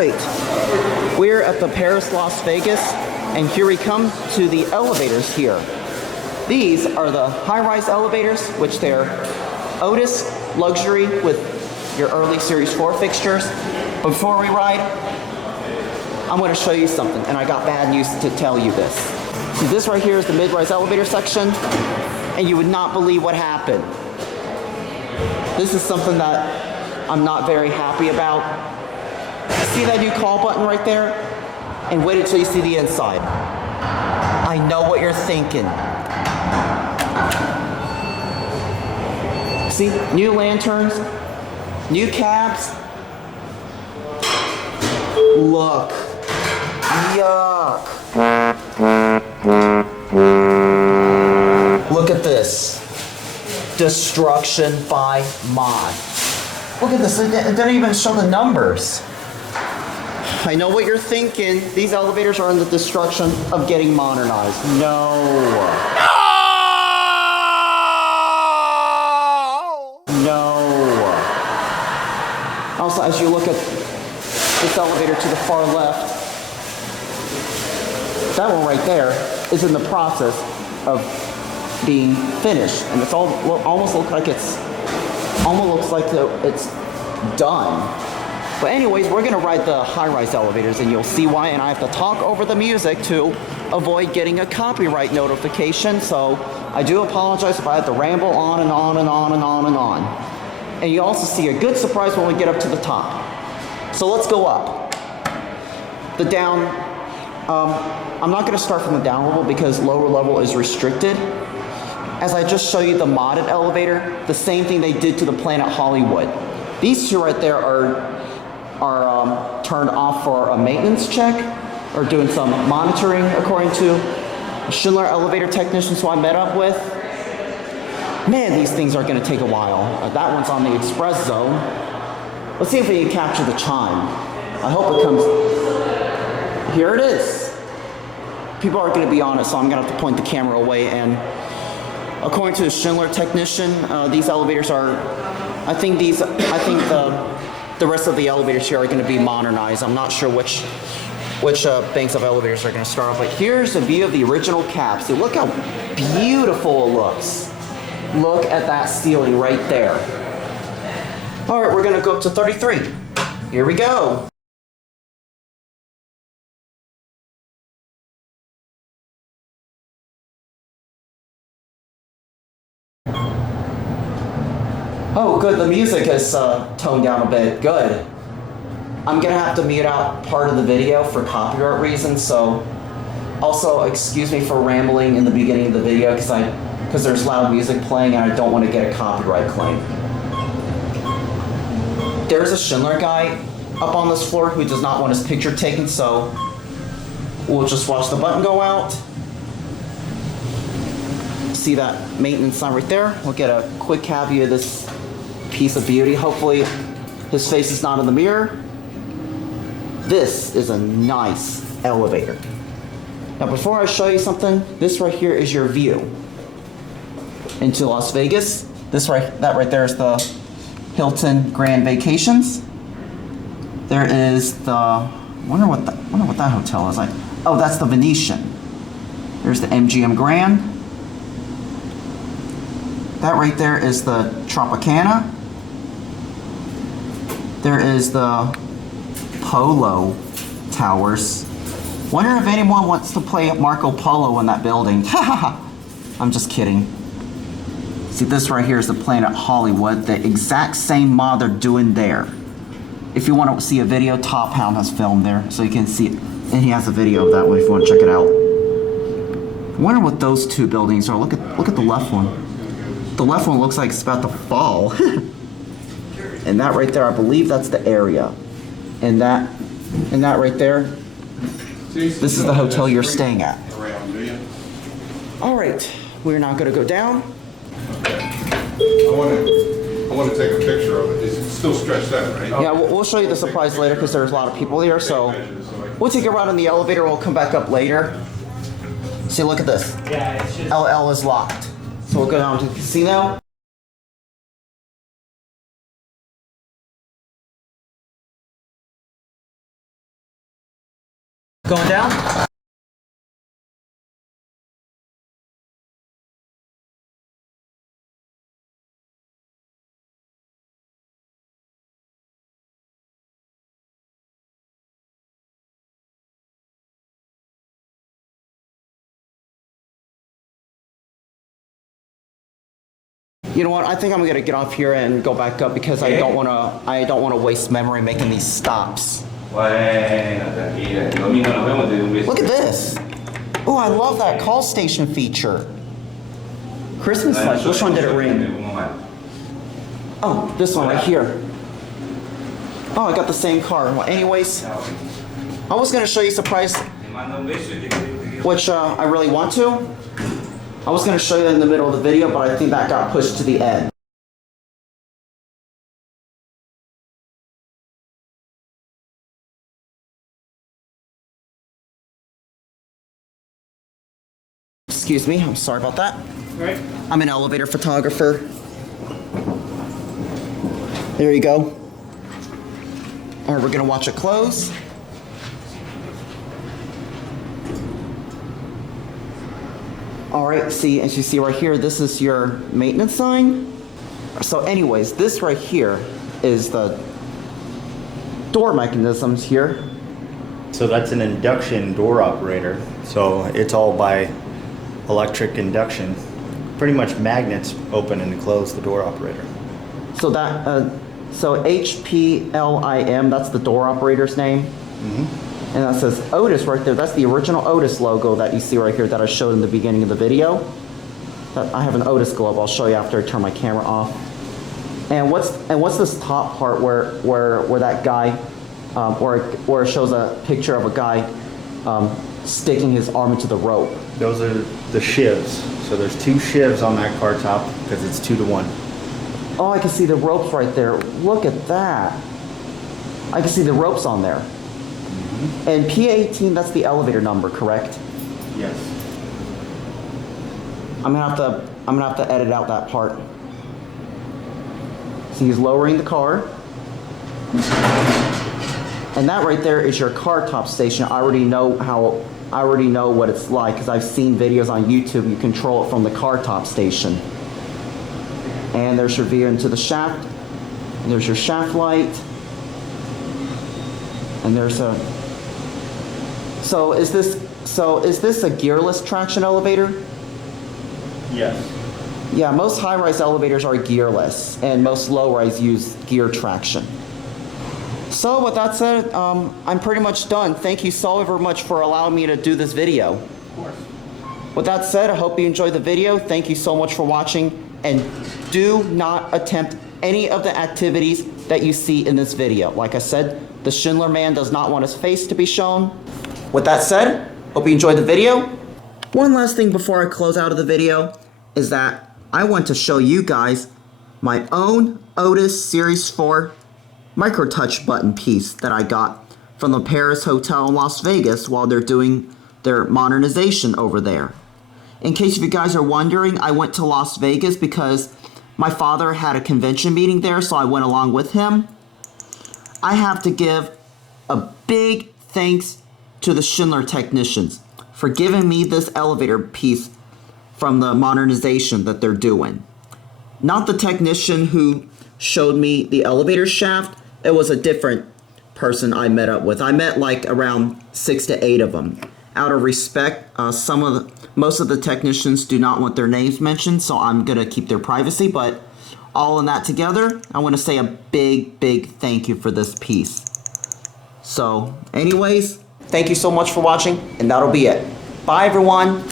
right, we're at the Paris, Las Vegas, and here we come to the elevators here. These are the high-rise elevators, which they're Otis luxury with your early Series 4 fixtures. Before we ride, I'm going to show you something, and I got bad news to tell you this. See, this right here is the mid-rise elevator section, and you would not believe what happened. This is something that I'm not very happy about. See that new call button right there? And wait until you see the inside. I know what you're thinking. See, new lanterns, new cabs. Look. Yuck. Look at this. Destruction by mod. Look at this, it didn't even show the numbers. I know what you're thinking. These elevators are in the destruction of getting modernized. No. No. Also, as you look at this elevator to the far left, that one right there is in the process of being finished, and it's almost looks like it's done. But anyways, we're gonna ride the high-rise elevators, and you'll see why. And I have to talk over the music to avoid getting a copyright notification. So I do apologize if I have to ramble on and on and on and on and on. And you also see a good surprise when we get up to the top. So let's go up. The down. I'm not gonna start from the down level because lower level is restricted. As I just showed you the modded elevator, the same thing they did to the Planet Hollywood. These two right there are turned off for a maintenance check or doing some monitoring, according to a Schindler elevator technicians who I met up with. Man, these things are gonna take a while. That one's on the express zone. Let's see if we can capture the chime. I hope it comes. Here it is. People aren't gonna be on it, so I'm gonna have to point the camera away. And according to the Schindler technician, these elevators are, I think the rest of the elevators here are going to be modernized. I'm not sure which banks of elevators are going to start off, but here's a view of the original cab. See, look how beautiful it looks. Look at that ceiling right there. All right, we're going to go up to 33. Here we go. Oh, good, the music has toned down a bit. Good. I'm gonna have to mute out part of the video for copyright reasons, so also excuse me for rambling in the beginning of the video because there's loud music playing and I don't want to get a copyright claim. There's a Schindler guy up on this floor who does not want his picture taken, so we'll just watch the button go out. See that maintenance sign right there? We'll get a quick cab view of this piece of beauty. Hopefully his face is not in the mirror. This is a nice elevator. Now before I show you something, this right here is your view into Las Vegas. That right there is the Hilton Grand Vacations. There is the, wonder what that hotel is like. Oh, that's the Venetian. There's the MGM Grand. That right there is the Tropicana. There is the Polo Towers. Wonder if anyone wants to play Marco Polo in that building. I'm just kidding. See, this right here is the Planet Hollywood, the exact same mod they're doing there. If you want to see a video, Top Hound has filmed there, so you can see it. And he has a video of that one if you want to check it out. I wonder what those two buildings are. Look at the left one. The left one looks like it's about to fall. And that right there, I believe that's the area. And that right there, this is the hotel you're staying at. All right, we're now going to go down. I want to take a picture of it. It's still stretched out, right? Yeah, we'll show you the surprise later because there's a lot of people here. So we'll take a ride in the elevator. We'll come back up later. See, look at this. Yeah, it's just... LL is locked. So we'll go down to the casino. Going down? You know what? I think I'm gonna get off here and go back up because I don't wanna waste memory making these stops. Bueno, tranquila. El domingo nos vemos, te doy un beso. Look at this. Oh, I love that call station feature. Christmas lights. Which one did it ring? Oh, this one right here. Oh, I got the same car. Well, anyways, I was gonna show you a surprise, which I really want to. I was gonna show you in the middle of the video, but I think that got pushed to the end. Excuse me, I'm sorry about that. Right. I'm an elevator photographer. There you go. All right, we're gonna watch it close. All right, see, as you see right here, this is your maintenance sign. So anyways, this right here is the door mechanisms here. So that's an induction door operator. So it's all by electric induction. Pretty much magnets open and close the door operator. So that, so HPLIM, that's the door operator's name. And that says Otis right there. That's the original Otis logo that you see right here that I showed in the beginning of the video. I have an Otis glove. I'll show you after I turn my camera off. And what's this top part where that guy, where it shows a picture of a guy sticking his arm into the rope? Those are the shivs. So there's two shivs on that car top because it's 2-to-1. Oh, I can see the ropes right there. Look at that. I can see the ropes on there. And P18, that's the elevator number, correct? Yes. I'm gonna have to edit out that part. So he's lowering the car. And that right there is your car top station. I already know what it's like because I've seen videos on YouTube. You control it from the car top station. And there's your view into the shaft. And there's your shaft light. And there's a. So is this a gearless traction elevator? Yes. Yeah, most high-rise elevators are gearless, and most low-rise use gear traction. So with that said, I'm pretty much done. Thank you so very much for allowing me to do this video. Of course. With that said, I hope you enjoyed the video. Thank you so much for watching, and do not attempt any of the activities that you see in this video. Like I said, the Schindler man does not want his face to be shown. With that said, hope you enjoyed the video. One last thing before I close out of the video is that I want to show you guys my own Otis Series 4 micro touch button piece that I got from the Paris Hotel in Las Vegas while they're doing their modernization over there. In case if you guys are wondering, I went to Las Vegas because my father had a convention meeting there, so I went along with him. I have to give a big thanks to the Schindler technicians for giving me this elevator piece from the modernization that they're doing. Not the technician who showed me the elevator shaft. It was a different person I met up with. I met like around 6 to 8 of them. Out of respect, most of the technicians do not want their names mentioned, so I'm gonna keep their privacy, but all in that together, I want to say a big thank you for this piece. So anyways, thank you so much for watching, and that'll be it. Bye everyone.